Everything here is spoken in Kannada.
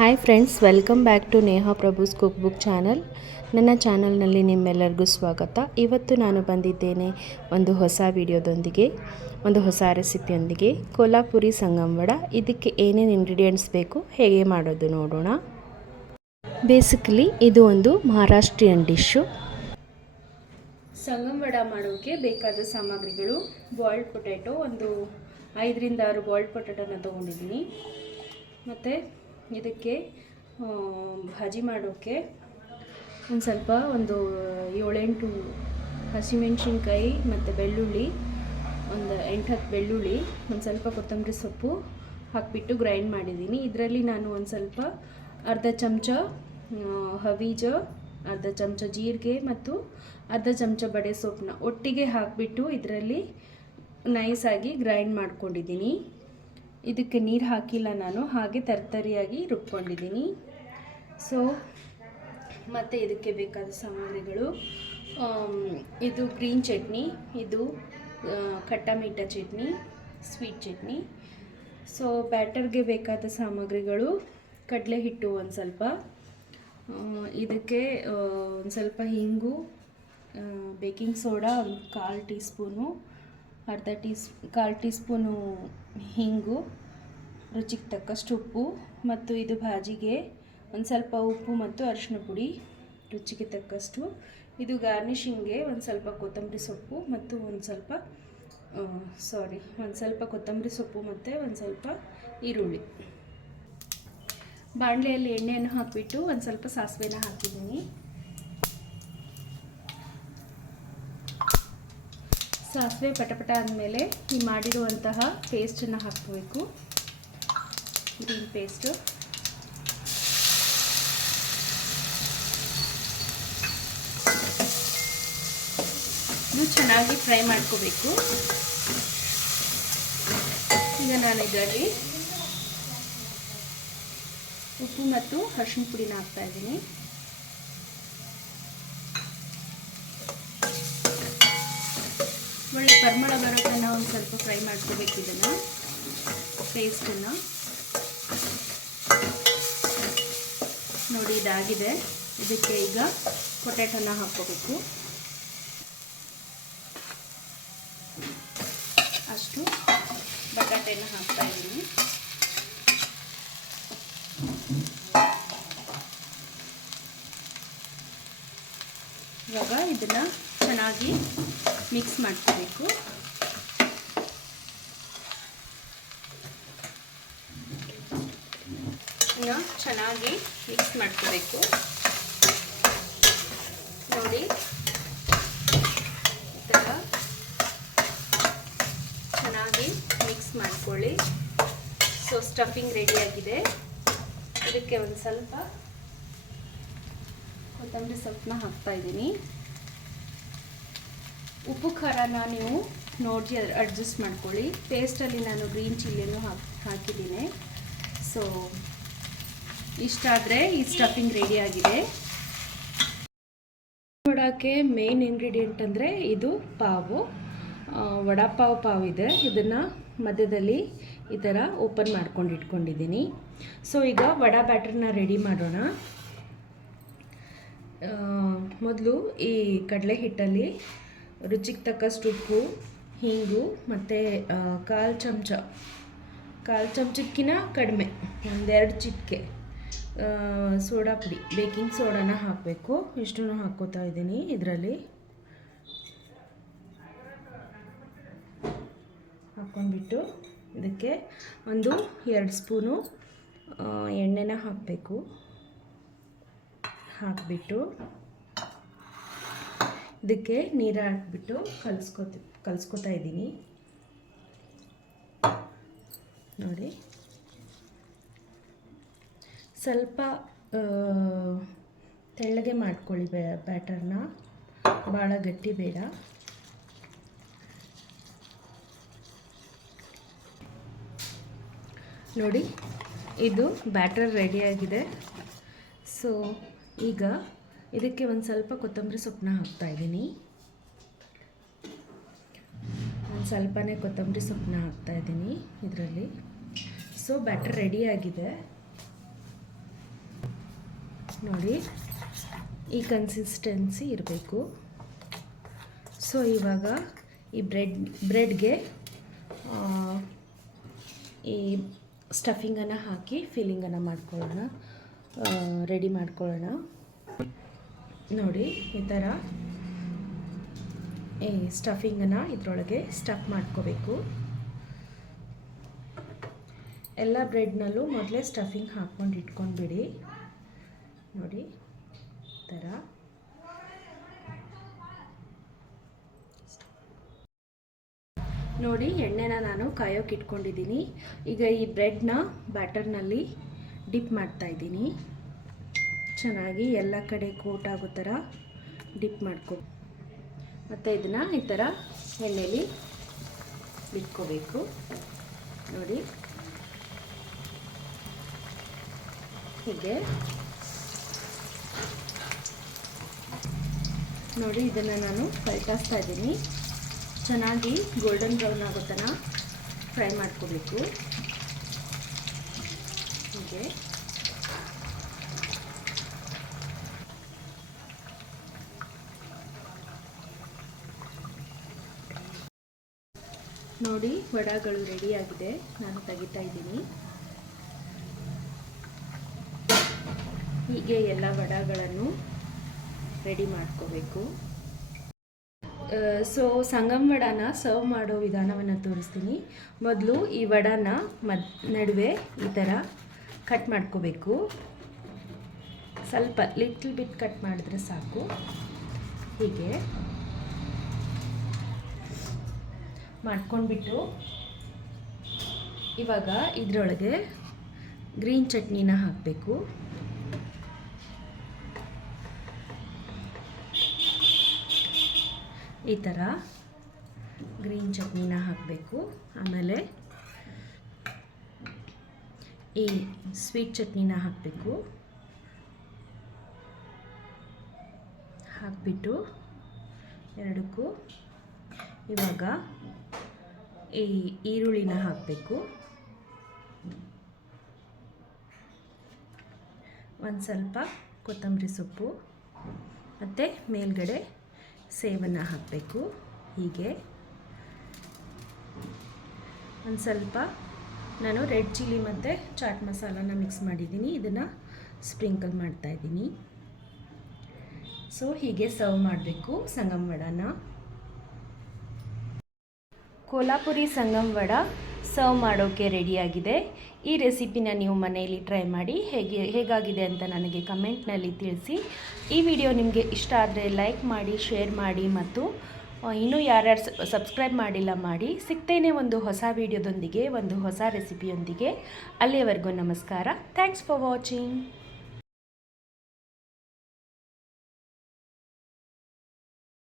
Hi friends, welcome back to Neha Prabhu's cook book channel. ನನ್ನ ಚಾನಲ್ನಲ್ಲಿ ನಿಮ್ಮೆಲ್ಲರಿಗೂ ಸ್ವಾಗತ. ಇವತ್ತು ನಾನು ಬಂದಿದ್ದೇನೆ ಒಂದು ಹೊಸ ವಿಡಿಯೋದೊಂದಿಗೆ, ಒಂದು ಹೊಸ ರೆಸಿಪಿಯೊಂದಿಗೆ. ಕೊಲ್ಹಾಪುರಿ ಸಂಗಮ್ ವಡ. ಇದಕ್ಕೆ ಏನೇನು ಇಂಗ್ರೀಡಿಯೆಂಟ್ಸ್ ಬೇಕು, ಹೇಗೆ ಮಾಡೋದು ನೋಡೋಣ. ಬೇಸಿಕಲಿ ಇದು ಒಂದು ಮಹಾರಾಷ್ಟ್ರೀಯನ್ ಡಿಶ್ಶು. ಸಂಗಮ್ ವಡ ಮಾಡೋಕ್ಕೆ ಬೇಕಾದ ಸಾಮಗ್ರಿಗಳು: ಬಾಯ್ಲ್ಡ್ ಪೊಟ್ಯಾಟೊ, ಒಂದು 5ರಿಂದ 6 ಬಾಯ್ಲ್ಡ್ ಪೊಟ್ಯಾಟೊನ ತೊಗೊಂಡಿದ್ದೀನಿ. ಮತ್ತು ಇದಕ್ಕೆ ಭಾಜಿ ಮಾಡೋಕ್ಕೆ ಒಂದು 7-8 ಹಸಿಮೆಣ್ಸಿನ್ಕಾಯಿ ಮತ್ತು ಬೆಳ್ಳುಳ್ಳಿ, ಒಂದು 8-10 ಬೆಳ್ಳುಳ್ಳಿ, ಒಂದು ಸ್ವಲ್ಪ ಕೊತ್ತಂಬರಿ ಸೊಪ್ಪು ಹಾಕಿಬಿಟ್ಟು ಗ್ರೈಂಡ್ ಮಾಡಿದ್ದೀನಿ. ಇದರಲ್ಲಿ ನಾನು ಒಂದು ಸ್ವಲ್ಪ ಅರ್ಧ ಚಮಚ ಹವೀಜ, ಅರ್ಧ ಚಮಚ ಜೀರಿಗೆ ಮತ್ತು ಅರ್ಧ ಚಮಚ ಬಡೆ ಸೊಪ್ಪನ್ನ ಒಟ್ಟಿಗೆ ಹಾಕಿಬಿಟ್ಟು ಇದರಲ್ಲಿ ನೈಸಾಗಿ ಗ್ರೈಂಡ್ ಮಾಡ್ಕೊಂಡಿದ್ದೀನಿ. ಇದಕ್ಕೆ ನೀರು ಹಾಕಿಲ್ಲ ನಾನು, ಹಾಗೆ ತರ್ತರಿಯಾಗಿ ರುಬ್ಕೊಂಡಿದ್ದೀನಿ. ಮತ್ತು ಇದಕ್ಕೆ ಬೇಕಾದ ಸಾಮಗ್ರಿಗಳು: ಇದು ಗ್ರೀನ್ ಚಟ್ನಿ, ಇದು ಖಟ್ಟ ಮೀಠಾ ಚಟ್ನಿ, ಸ್ವೀಟ್ ಚಟ್ನಿ. ಬ್ಯಾಟರ್ಗೆ ಬೇಕಾದ ಸಾಮಗ್ರಿಗಳು: ಕಡಲೆ ಹಿಟ್ಟು ಒಂದು ಸ್ವಲ್ಪ, ಇದಕ್ಕೆ ಒಂದು ಸ್ವಲ್ಪ ಹಿಂಗು, ಬೇಕಿಂಗ್ ಸೋಡಾ ಒಂದು 1/4 ಟೀ ಸ್ಪೂನು, 1/4 ಟೀ ಸ್ಪೂನು ಹಿಂಗು, ರುಚಿಗೆ ತಕ್ಕಷ್ಟು ಉಪ್ಪು, ಮತ್ತು ಇದು ಭಾಜಿಗೆ ಒಂದು ಸ್ವಲ್ಪ ಉಪ್ಪು ಮತ್ತು ಅರಿಶಿನ ಪುಡಿ ರುಚಿಗೆ ತಕ್ಕಷ್ಟು. ಇದು ಗಾರ್ನಿಷಿಂಗ್ಗೆ ಒಂದು ಸ್ವಲ್ಪ ಕೊತ್ತಂಬರಿ ಸೊಪ್ಪು ಮತ್ತು ಒಂದು ಸ್ವಲ್ಪ ಕೊತ್ತಂಬರಿ ಸೊಪ್ಪು ಮತ್ತು ಒಂದು ಸ್ವಲ್ಪ ಈರುಳ್ಳಿ. ಬಾಣಲೆಯಲ್ಲಿ ಎಣ್ಣೆಯನ್ನು ಹಾಕಿಬಿಟ್ಟು ಒಂದು ಸ್ವಲ್ಪ ಸಾಸಿವೆನ ಹಾಕಿದ್ದೀನಿ. ಸಾಸಿವೆ ಪಟಪಟ ಆದಮೇಲೆ ಈ ಮಾಡಿರುವಂತಹ ಪೇಸ್ಟನ್ನು ಹಾಕಬೇಕು, ಗ್ರೀನ್ ಪೇಸ್ಟು. ಇದು ಚೆನ್ನಾಗಿ ಫ್ರೈ ಮಾಡ್ಕೋಬೇಕು. ಈಗ ನಾನು ಇದರಲ್ಲಿ ಉಪ್ಪು ಮತ್ತು ಅರಿಶಿನ ಪುಡಿನ ಹಾಕ್ತಾ ಇದ್ದೀನಿ. ಒಳ್ಳೆ ಪರಿಮಳ ಬರೋ ತನಕ ಒಂದು ಸ್ವಲ್ಪ ಫ್ರೈ ಮಾಡ್ಕೋಬೇಕು ಇದನ್ನು, ಪೇಸ್ಟನ್ನು. ನೋಡಿ, ಇದಾಗಿದೆ. ಇದಕ್ಕೆ ಈಗ ಪೊಟ್ಯಾಟೊನ ಹಾಕ್ಕೋಬೇಕು. ಅಷ್ಟು ಬಟಾಟೆನ ಹಾಕ್ತಾ ಇದ್ದೀನಿ. ಇವಾಗ ಇದನ್ನು ಚೆನ್ನಾಗಿ ಮಿಕ್ಸ್ ಮಾಡ್ಕೋಬೇಕು. ಚೆನ್ನಾಗಿ ಮಿಕ್ಸ್ ಮಾಡ್ಕೋಬೇಕು. ನೋಡಿ, ಈ ಥರ ಚೆನ್ನಾಗಿ ಮಿಕ್ಸ್ ಮಾಡ್ಕೊಳ್ಳಿ. ಸ್ಟಫಿಂಗ್ ರೆಡಿಯಾಗಿದೆ. ಇದಕ್ಕೆ ಒಂದು ಸ್ವಲ್ಪ ಕೊತ್ತಂಬರಿ ಸೊಪ್ಪನ್ನ ಹಾಕ್ತಾ ಇದ್ದೀನಿ. ಉಪ್ಪು ಖಾರನ ನೀವು ನೋಡಿ ಅಡ್ಜಸ್ಟ್ ಮಾಡ್ಕೊಳ್ಳಿ. ಪೇಸ್ಟಲ್ಲಿ ನಾನು ಗ್ರೀನ್ ಚಿಲ್ಲಿಯನ್ನು ಹಾಕಿದ್ದೀನಿ. ಇಷ್ಟಾದರೆ ಈ ಸ್ಟಫಿಂಗ್ ರೆಡಿಯಾಗಿದೆ. ವಡಾಕ್ಕೆ ಮೇನ್ ಇಂಗ್ರೀಡಿಯೆಂಟ್ ಅಂದರೆ ಇದು ಪಾವು, ವಡಾಪಾವ್ ಇದೆ. ಇದನ್ನು ಮಧ್ಯದಲ್ಲಿ ಈ ಥರ ಓಪನ್ ಮಾಡ್ಕೊಂಡು ಇಟ್ಕೊಂಡಿದ್ದೀನಿ. ಈಗ ವಡಾ ಬ್ಯಾಟರ್ನ ರೆಡಿ ಮಾಡೋಣ. ಮೊದಲು ಈ ಕಡಲೆ ಹಿಟ್ಟಲ್ಲಿ ರುಚಿಗೆ ತಕ್ಕಷ್ಟು ಉಪ್ಪು, ಹಿಂಗು ಮತ್ತು 1/4 ಚಮಚಕ್ಕಿಂತ ಕಡಿಮೆ, 1-2 ಚಿಟಿಕೆ ಸೋಡಾ ಪುಡಿ, ಬೇಕಿಂಗ್ ಸೋಡಾನ ಹಾಕಬೇಕು. ಇಷ್ಟನ್ನು ಹಾಕ್ಕೋತಾ ಇದ್ದೀನಿ. ಇದರಲ್ಲಿ ಹಾಕ್ಕೊಂಡ್ಬಿಟ್ಟು ಇದಕ್ಕೆ ಒಂದು 2 ಸ್ಪೂನು ಎಣ್ಣೆನ ಹಾಕಬೇಕು. ಹಾಕಿಬಿಟ್ಟು ಇದಕ್ಕೆ ನೀರು ಹಾಕಿಬಿಟ್ಟು ಕಲಿಸ್ಕೊತಾ ಇದ್ದೀನಿ. ನೋಡಿ, ಸ್ವಲ್ಪ ತೆಳ್ಳಗೆ ಮಾಡ್ಕೊಳ್ಳಿ ಬ್ಯಾಟರ್ನ, ಭಾಳ ಗಟ್ಟಿ ಬೇಡ. ನೋಡಿ, ಇದು ಬ್ಯಾಟರ್ ರೆಡಿಯಾಗಿದೆ. ಈಗ ಇದಕ್ಕೆ ಒಂದು ಸ್ವಲ್ಪ ಕೊತ್ತಂಬರಿ ಸೊಪ್ಪನ್ನ ಹಾಕ್ತಾಯಿದ್ದೀನಿ. ಒಂದು ಸ್ವಲ್ಪನೇ ಕೊತ್ತಂಬರಿ ಸೊಪ್ಪನ್ನ ಹಾಕ್ತಾಯಿದ್ದೀನಿ ಇದರಲ್ಲಿ. ಬ್ಯಾಟರ್ ರೆಡಿಯಾಗಿದೆ. ನೋಡಿ ಈ ಕನ್ಸಿಸ್ಟೆನ್ಸಿ ಇರಬೇಕು. ಸೊ ಇವಾಗ ಈ ಬ್ರೆಡ್ಗೆ ಈ ಸ್ಟಫಿಂಗನ್ನು ಹಾಕಿ ಫಿಲ್ಲಿಂಗನ್ನು ಮಾಡ್ಕೊಳ್ಳೋಣ, ರೆಡಿ ಮಾಡ್ಕೊಳ್ಳೋಣ. ನೋಡಿ ಈ ಥರ ಈ ಸ್ಟಫಿಂಗನ್ನು ಇದರೊಳಗೆ ಸ್ಟಫ್ ಮಾಡ್ಕೋಬೇಕು. ಎಲ್ಲ ಬ್ರೆಡ್ನಲ್ಲೂ ಮೊದಲೇ ಸ್ಟಫಿಂಗ್ ಹಾಕ್ಕೊಂಡು ಇಟ್ಕೊಂಡ್ಬಿಡಿ. ನೋಡಿ ಈ ಥರ. ನೋಡಿ ಎಣ್ಣೆನ ನಾನು ಕಾಯೋಕೆ ಇಟ್ಕೊಂಡಿದ್ದೀನಿ. ಈಗ ಈ ಬ್ರೆಡ್ನ ಬ್ಯಾಟರ್ನಲ್ಲಿ ಡಿಪ್ ಮಾಡ್ತಾಯಿದ್ದೀನಿ. ಚೆನ್ನಾಗಿ ಎಲ್ಲ ಕಡೆ ಕೋಟ್ ಆಗೋ ಥರ ಡಿಪ್ ಮಾಡ್ಕೊ, ಮತ್ತು ಇದನ್ನು ಈ ಥರ ಎಣ್ಣೆಯಲ್ಲಿ ಬಿಟ್ಕೋಬೇಕು. ನೋಡಿ ಹೀಗೆ. ನೋಡಿ ಇದನ್ನು ನಾನು ಪಲ್ಟಾಸ್ತಾ ಇದ್ದೀನಿ. ಚೆನ್ನಾಗಿ ಗೋಲ್ಡನ್ ಬ್ರೌನ್ ಆಗೋ ಥರ ಫ್ರೈ ಮಾಡ್ಕೋಬೇಕು. ಹೀಗೆ ನೋಡಿ ವಡಗಳು ರೆಡಿಯಾಗಿದೆ. ನಾನು ತೆಗಿತಾ ಇದ್ದೀನಿ. ಹೀಗೆ ಎಲ್ಲ ವಡಗಳನ್ನು ರೆಡಿ ಮಾಡ್ಕೋಬೇಕು. ಸೊ ಸಂಗಮ್ ವಡಾನ ಸರ್ವ್ ಮಾಡೋ ವಿಧಾನವನ್ನು ತೋರಿಸ್ತೀನಿ. ಮೊದಲು ಈ ವಡಾನ ನಡುವೆ ಈ ಥರ ಕಟ್ ಮಾಡ್ಕೋಬೇಕು. ಸ್ವಲ್ಪ ಲಿಟ್ಲ್ ಬಿಟ್ ಕಟ್ ಮಾಡಿದ್ರೆ ಸಾಕು. ಹೀಗೆ ಮಾಡ್ಕೊಂಡ್ಬಿಟ್ಟು ಇವಾಗ ಇದರೊಳಗೆ ಗ್ರೀನ್ ಚಟ್ನಿನ ಹಾಕಬೇಕು. ಈ ಥರ ಗ್ರೀನ್ ಚಟ್ನಿನ ಹಾಕಬೇಕು. ಆಮೇಲೆ ಈ ಸ್ವೀಟ್ ಚಟ್ನಿನ ಹಾಕಬೇಕು. ಹಾಕಿಬಿಟ್ಟು ಎರಡಕ್ಕೂ ಇವಾಗ ಈ ಈರುಳ್ಳಿನ ಹಾಕಬೇಕು. ಒಂದು ಸ್ವಲ್ಪ ಕೊತ್ತಂಬರಿ ಸೊಪ್ಪು ಮತ್ತು ಮೇಲ್ಗಡೆ ಸೇವನ್ನು ಹಾಕಬೇಕು. ಹೀಗೆ ಒಂದು ಸ್ವಲ್ಪ ನಾನು ರೆಡ್ ಚಿಲ್ಲಿ ಮತ್ತು ಚಾಟ್ ಮಸಾಲಾನ ಮಿಕ್ಸ್ ಮಾಡಿದ್ದೀನಿ. ಇದನ್ನು ಸ್ಪ್ರಿಂಕಲ್ ಮಾಡ್ತಾಯಿದ್ದೀನಿ. ಸೊ ಹೀಗೆ ಸರ್ವ್ ಮಾಡಬೇಕು ಸಂಗಮ್ ವಡಾನ. ಕೋಲ್ಹಾಪುರಿ ಸಂಗಮ್ ವಡ ಸರ್ವ್ ಮಾಡೋಕ್ಕೆ ರೆಡಿಯಾಗಿದೆ. ಈ ರೆಸಿಪಿನ ನೀವು ಮನೆಯಲ್ಲಿ ಟ್ರೈ ಮಾಡಿ ಹೇಗಾಗಿದೆ ಅಂತ ನನಗೆ ಕಮೆಂಟ್ನಲ್ಲಿ ತಿಳಿಸಿ. ಈ ವಿಡಿಯೋ ನಿಮಗೆ ಇಷ್ಟ ಆದರೆ ಲೈಕ್ ಮಾಡಿ, ಶೇರ್ ಮಾಡಿ ಮತ್ತು ಇನ್ನೂ ಯಾರ್ಯಾರು ಸಬ್ಸ್ಕ್ರೈಬ್ ಮಾಡಿಲ್ಲ ಮಾಡಿ. ಸಿಗ್ತೇನೆ ಒಂದು ಹೊಸ ವಿಡಿಯೋದೊಂದಿಗೆ, ಒಂದು ಹೊಸ ರೆಸಿಪಿಯೊಂದಿಗೆ. ಅಲ್ಲಿಯವರೆಗೂ ನಮಸ್ಕಾರ. Thanks for watching.